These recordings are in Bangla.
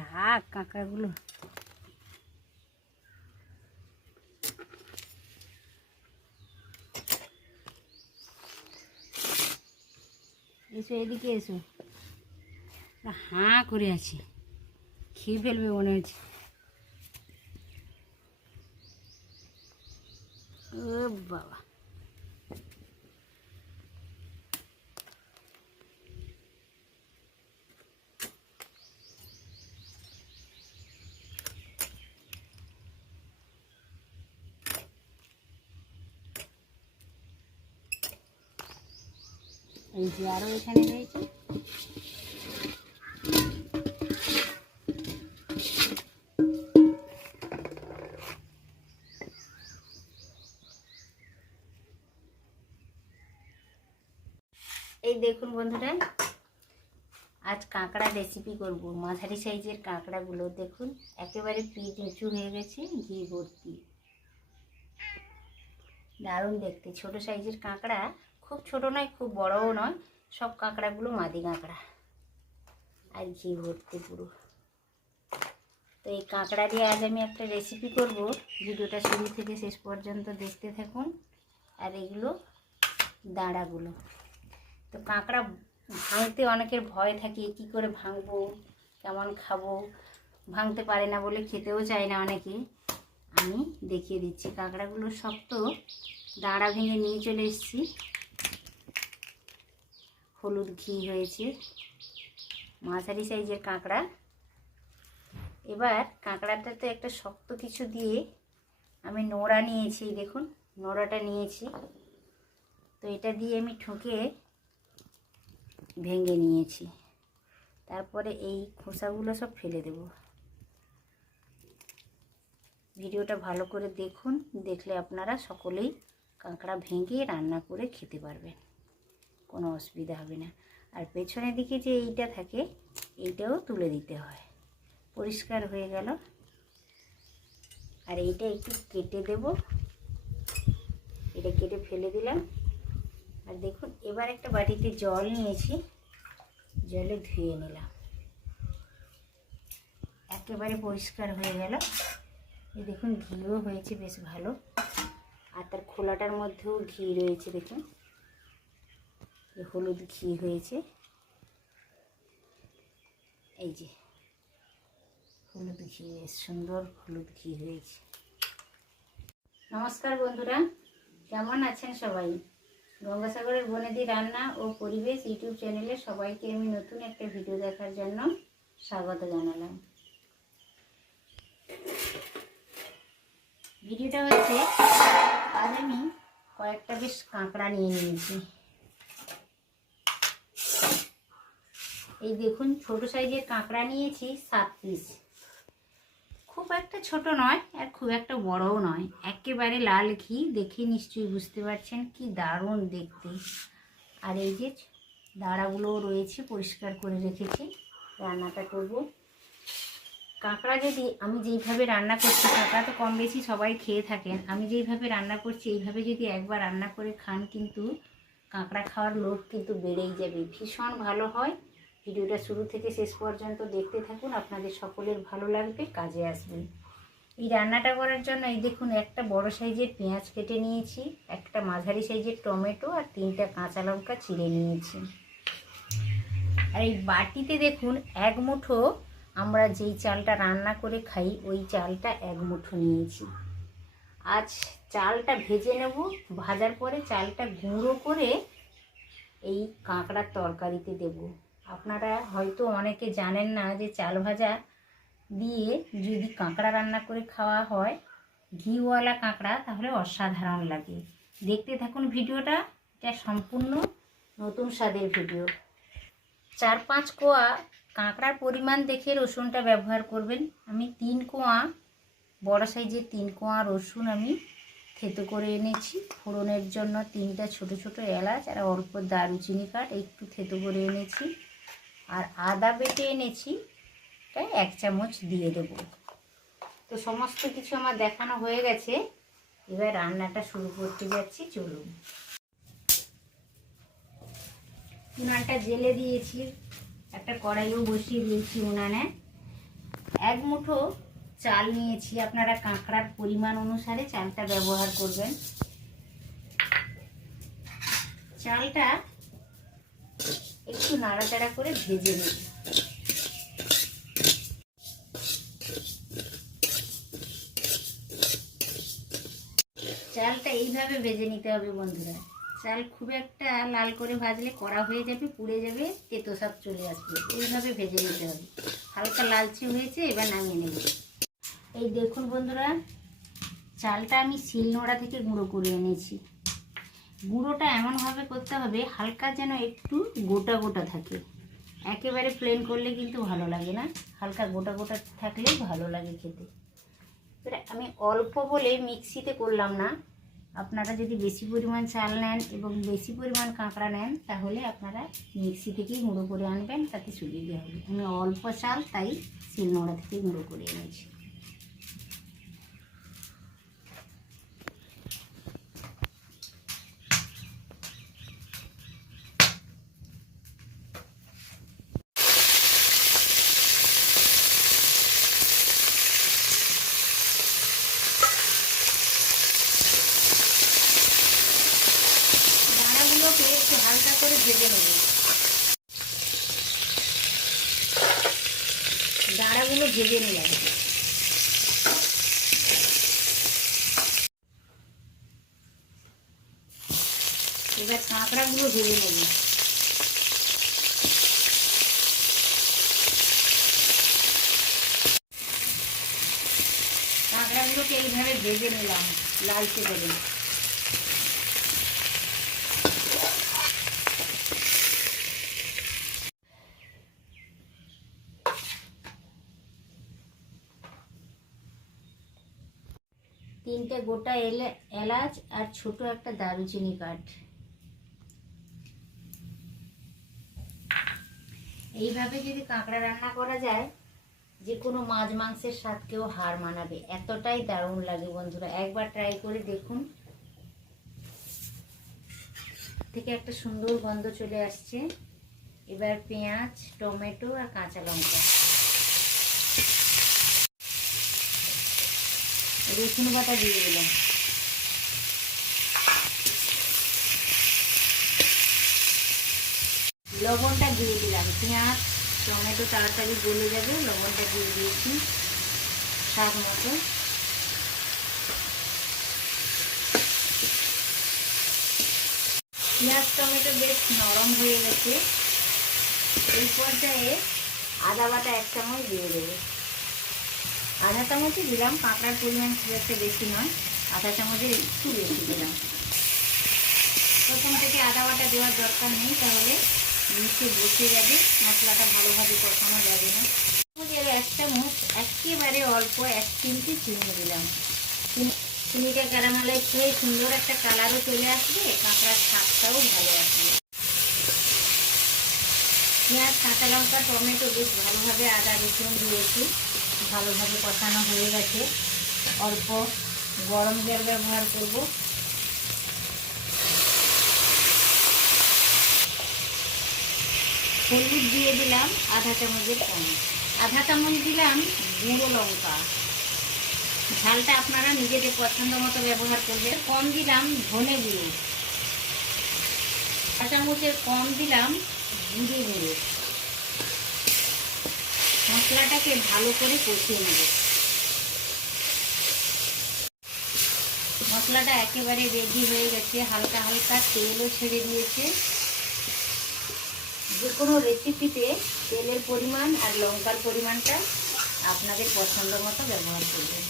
রাগ কাঁকড়াগুলো। এসো এদিকে এসো, হাঁ করে আছি, খেয়ে ফেলবে মনে হচ্ছে। ও বাবা, এই যে আরও এখানে রয়েছে। এই দেখুন বন্ধুরা, আজ কাঁকড়া রেসিপি করব। মাঝারি সাইজের কাঁকড়াগুলো দেখুন একেবারে পিঠ উঁচু হয়ে গেছে, ঘি ভর্তি, দারুণ দেখতে। ছোট সাইজের কাঁকড়া, খুব ছোট নয় খুব বড়ও নয়, সব কাঁকড়াগুলো মাদি কাঁকড়া, আর ঘি ভর্তি পুরো। তো এই কাঁকড়া দিয়ে আজ আমি একটা রেসিপি করব, ভিডিওটা শুরু থেকে শেষ পর্যন্ত দেখতে থাকুন। আর এগুলো দাঁড়াগুলো। তো কাঁকড়া ভাঙতে অনেকের ভয় থাকে, কি করে ভাঙবো, কেমন খাবো, ভাঙতে পারে না বলে খেতেও চায় না অনেকে। আমি দেখিয়ে দিচ্ছি। কাঁকড়াগুলো সব তো দাঁড়া ভেঙে নিয়ে চলে এসেছি। হলুদ ঘি হয়েছে, মাঝারি সাইজের কাঁকড়া। এবার কাঁকড়াটাতে একটা শক্ত কিছু দিয়ে আমি নোড়া নিয়েছি, দেখুন নোড়াটা নিয়েছি। তো এটা দিয়ে আমি ঠুকে ভেঙে নিয়েছি। তারপরে এই খোসাগুলো সব ফেলে দেব। ভিডিওটা ভালো করে দেখুন, দেখলে আপনারা সকলেই কাঁকড়া ভেঙে রান্না করে খেতে পারবেন, কোনো অসুবিধা হবে না। আর পেছনের দিকে যে এইটা থাকে, এইটাও তুলে দিতে হয়। পরিষ্কার হয়ে গেল। আর এইটা একটু কেটে দেব, এটা কেটে ফেলে দিলাম। আর দেখুন এবার একটা বাটিতে জল নিয়েছি, জলে ধুয়ে নিলাম, একেবারে পরিষ্কার হয়ে গেল। এই দেখুন ঘিও হয়েছে বেশ ভালো, আর তার খোলাটার মধ্যেও ঘি রয়েছে, দেখুন হলুদ ঘি হয়েছে। এই যে হলুদ ঘি, বেশ সুন্দর হলুদ ঘি হয়েছে। নমস্কার বন্ধুরা, কেমন আছেন সবাই? গঙ্গাসাগরের বনেদি রান্না ও পরিবেশ ইউটিউব চ্যানেলে সবাইকে আমি নতুন একটা ভিডিও দেখার জন্য স্বাগত জানালাম। ভিডিওটা হচ্ছে, আজ আমি কয়েকটা বেশ কাঁকড়া নিয়ে নিয়েছি। এই দেখুন ছোট সাইজের কাঁকড়া নিয়েছি 7 পিস। খুব একটা ছোট নয় আর খুব একটা বড়ও নয়, একেবারে লাল ঘি, দেখে নিশ্চয়ই বুঝতে পারছেন কি দারুণ দেখতে। আর এই যে দাঁড়াগুলোও রয়েছে, পরিষ্কার করে রেখেছি, রান্নাটা করব। কাঁকড়া যদি আমি যেইভাবে রান্না করছি, কাঁকড়া তো কম বেশি সবাই খেয়ে থাকেন, আমি যেইভাবে রান্না করছি এইভাবে যদি একবার রান্না করে খান, কিন্তু কাঁকড়া খাওয়ার লোভ কিন্তু বেড়েই যাবে, ভীষণ ভালো হয়। ভিডিওটা শুরু থেকে শেষ পর্যন্ত দেখতে থাকুন, আপনাদের সকলের ভালো লাগবে, কাজে আসবে। এই রান্নাটা করার জন্য এই দেখুন একটা বড় সাইজের পেঁয়াজ কেটে নিয়েছি, একটা মাঝারি সাইজের টমেটো আর 3টা কাঁচা লঙ্কা চিড়ে নিয়েছি। আর এই বাটিতে দেখুন 1 মুঠো, আমরা যেই চালটা রান্না করে খাই ওই চালটা 1 মুঠো নিয়েছি। আজ চালটা ভেজে নেব, ভাজার পরে চালটা গুঁড়ো করে এই কাঁকড়ার তরকারিতে দেব। আপনারা হয়তো অনেকে জানেন না যে চাল ভাজা দিয়ে যদি কাঁকড়া রান্না করে খাওয়া হয়, ঘিওয়ালা কাঁকড়া, তাহলে অসাধারণ লাগে। দেখতে থাকুন ভিডিওটা, এটা সম্পূর্ণ নতুন স্বাদের ভিডিও। 4-5 কোয়া কাঁকড়ার পরিমাণ দেখে রসুনটা ব্যবহার করবেন। আমি 3 কোয়া, বড় সাইজের 3 কোয়া রসুন আমি থেতো করে এনেছি। ফোড়নের জন্য 3টা ছোট ছোট এলাচ আর অল্প দারুচিনি কাঠ একটু থেতো করে এনেছি। আর আদা বেটে এনেছি, তাই 1 চামচ দিয়ে দেব। তো সমস্ত কিছু আমার দেখানো হয়ে গেছে, এবার রান্নাটা শুরু করতে যাচ্ছি, চলুন। উনানটা জেলে দিয়েছি, একটা কড়াইও বসিয়ে দিয়েছি উনানে। এক মুঠো চাল নিয়েছি, আপনারা কাঁকড়ার পরিমাণ অনুসারে চালটা ব্যবহার করবেন। চালটা একটু নাড়াচাড়া করে ভেজে নেব। চালটা এইভাবে ভেজে নিতে হবে বন্ধুরা। চাল খুব একটা লাল করে ভাজলে কড়া হয়ে যাবে, পুড়ে যাবে, তেতো স্বাদ চলে আসবে। এইভাবে ভেজে নিতে হবে। হালকা লালচে হয়েছে, এবার নামিয়ে নেব। এই দেখুন বন্ধুরা, চালটা আমি শিলনোড়া থেকে গুঁড়ো করে এনেছি। গুঁড়োটা এমনভাবে করতে হবে হালকা যেন একটু গোটা গোটা থাকে। একেবারে প্লেন করলে কিন্তু ভালো লাগে না, হালকা গোটা গোটা থাকলেই ভালো লাগে খেতে। এবারে আমি অল্প বলে মিক্সিতে করলাম না। আপনারা যদি বেশি পরিমাণ চাল নেন এবং বেশি পরিমাণ কাঁকড়া নেন, তাহলে আপনারা মিক্সি থেকেই গুঁড়ো করে আনবেন, তাতে সুবিধে হবে। আমি অল্প চাল, তাই শিলনোড়া থেকে গুঁড়ো করে এনেছি। দানাগুলোকে একটু হালকা করে ভেজে নেব। দাঁড়াগুলো ভেজে নিলাম। এবার কাঁকড়াগুলো ভেজে নেব। কাঁকড়াগুলোকে এইভাবে ভেজে নিলাম লালচে করে। তিনটে গোটা এলাচ আর ছোট একটা দারুচিনি কাঠ। এইভাবে যদি কাঁকড়া রান্না করা যায়, যে কোনো মাছ মাংসের স্বাদকেও হার মানাবে, এতটাই দারুণ লাগে বন্ধুরা। একবার ট্রাই করে দেখুন। থেকে একটা সুন্দর গন্ধ চলে আসছে। এবার পেঁয়াজ, টমেটো আর কাঁচা লঙ্কা, রসুন বাটা দিয়ে দিলাম। লবণটা দিয়ে দিলাম। পেঁয়াজ টমেটো তাড়াতাড়ি গলে যাবে, লবণটা দিয়ে দিয়েছি স্বাদ মতো। পেঁয়াজ টমেটো বেশ নরম হয়ে গেছে। এই পর্যায়ে আদা বাটা 1 চামচ দিয়ে দেবো। আধা চামচই দিলাম, কাঁকড়ার পরিমাণ খুব একটা বেশি নয়, আধা চামচের একটু বেশি দিলাম। প্রথম থেকে আদা বাটা দেওয়ার দরকার নেই, তাহলে নিচে বসে যাবে, মশলাটা ভালোভাবে কষানো যাবে না। এর 1 চামচ একেবারে অল্প 1 চিমটি চিনি দিলাম। চিনিটা ক্যারামেলাইজ হয়ে সুন্দর একটা কালারও চলে আসবে, কাঁকড়ার স্বাদটাও ভালো আসবে। পেঁয়াজ কাঁচা লঙ্কা টমেটো বেশ ভালোভাবে আদা রসুন দিয়েছি, ভালোভাবে কষানো হয়ে গেছে। অল্প গরম জল ব্যবহার করব। হলুদ দিয়ে দিলাম আধা চামচের কম। আধা চামচ দিলাম গুঁড়ো লঙ্কা, ঝালটা আপনারা নিজেদের পছন্দ মতো ব্যবহার করবেন। কম দিলাম ধনে গুঁড়ো, আধা চামচের কম দিলাম জিরে গুঁড়ো। মশলাটাকে ভালো করে কষিয়ে নেব। মশলাটা একেবারে রেডি হয়ে গেছে, হালকা হালকা তেলও ছেড়ে দিয়েছে। যে কোনো রেসিপিতে তেলের পরিমাণ আর লঙ্কার পরিমাণটা আপনাদের পছন্দ মতো ব্যবহার করবেন।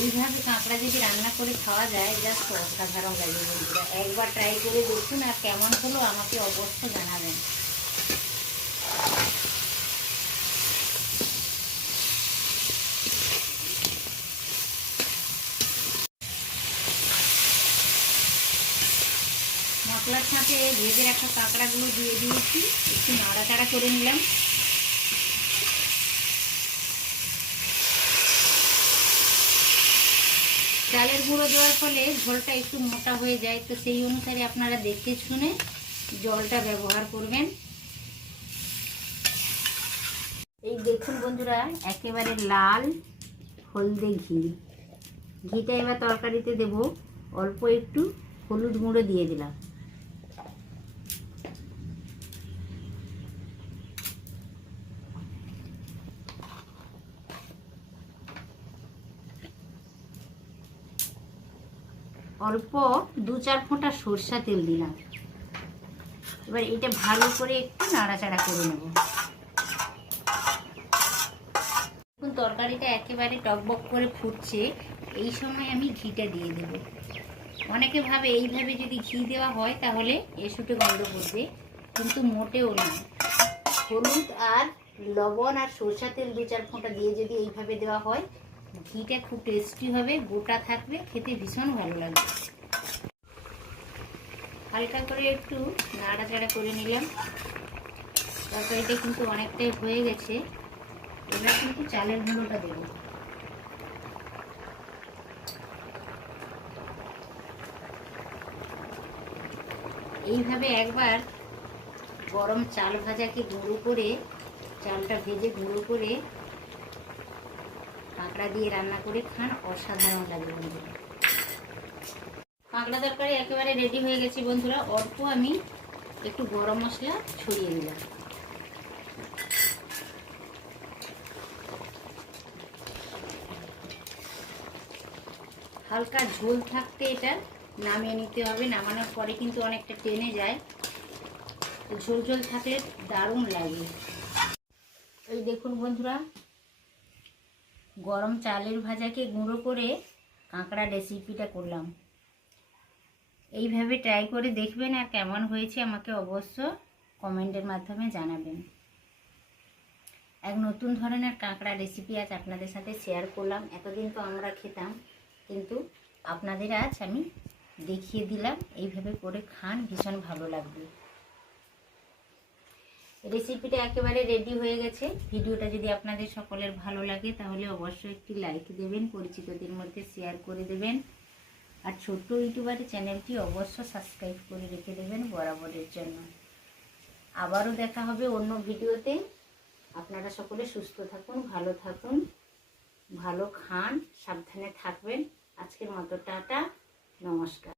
এইভাবে কাঁকড়া যদি রান্না করে খাওয়া যায়, জাস্ট অসাধারণ লাগে বন্ধুরা। একবার ট্রাই করে দেখুন, আর কেমন হলো আমাকে অবশ্যই জানাবেন। মশলার সাথে ভেজে রাখা কাঁকড়াগুলো দিয়ে দিয়েছি, একটু নাড়াচাড়া করে নিলাম। চালের গুঁড়ো দেওয়ার ফলে ঝোলটা একটু মোটা হয়ে যায়, তো সেই অনুসারে আপনারা দেখে শুনে জলটা ব্যবহার করবেন। এই দেখুন বন্ধুরা, একেবারে লাল হলদে ঘি। ঘিটা এবার তরকারিতে দেব। অল্প একটু হলুদ গুঁড়ো দিয়ে দিলাম। অল্প 2-4 ফোঁটা সরষা তেল দিলাম। এবার এটা ভালো করে একটু নাড়াচাড়া করে নেব। এখন তরকারিটা একেবারে টকবক করে ফুটছে, এই সময় আমি ঘিটা দিয়ে দেব। অনেকে ভাবে এইভাবে যদি ঘি দেওয়া হয় তাহলে এসুটে গন্ধ করবে, কিন্তু মোটেও না। হলুদ আর লবণ আর সরষা তেল 2-4 ফোঁটা দিয়ে যদি এইভাবে দেওয়া হয়, ঘিটা খুব টেস্টি হবে, গোটা থাকবে, খেতে ভীষণ ভালো লাগবে। হালকা করে একটু নাড়াচাড়া করে নিলাম। তরকারিটা কিন্তু অনেকটাই হয়ে গেছে। এবার কিন্তু চালের গুঁড়োটা দেব। এইভাবে একবার গরম চাল ভাজাকে গুঁড়ো করে, চালটা ভেজে গুঁড়ো করে কাঁকড়া দিয়ে রান্না করে খান, অসাধারণ লাগে বন্ধুরা। কাঁকড়া তরকারি একেবারে রেডি হয়ে গেছে বন্ধুরা। অল্প আমি একটু গরম মশলা ছড়িয়ে দিলাম। হালকা ঝোল থাকতে এটা নামিয়ে নিতে হবে। নামানোর পরে কিন্তু অনেকটা টেনে যায়, তো ঝোল ঝোল থাকলে দারুণ লাগে। এই দেখুন বন্ধুরা, গরম চালের ভাজাকে গুঁড়ো করে কাঁকড়া রেসিপিটা করলাম। এইভাবে ট্রাই করে দেখবেন, আর কেমন হয়েছে আমাকে অবশ্য কমেন্টের মাধ্যমে জানাবেন। এক নতুন ধরনের কাঁকড়া রেসিপি আজ আপনাদের সাথে শেয়ার করলাম। এতদিন তো আমরা খেতাম, কিন্তু আপনাদের আজ আমি দেখিয়ে দিলাম। এইভাবে করে খান, ভীষণ ভালো লাগবে। রেসিপিটা একেবারে রেডি হয়ে গেছে। ভিডিওটা যদি আপনাদের সকলের ভালো লাগে তাহলে অবশ্যই একটি লাইক দেবেন, পরিচিতদের মধ্যে শেয়ার করে দেবেন, আর ছোট্ট ইউটিউবারের চ্যানেলটি অবশ্য সাবস্ক্রাইব করে রেখে দেবেন বরাবরের জন্য। আবারও দেখা হবে অন্য ভিডিওতে। আপনারা সকলে সুস্থ থাকুন, ভালো থাকুন, ভালো খান, সাবধানে থাকবেন। আজকের মতো টাটা, নমস্কার।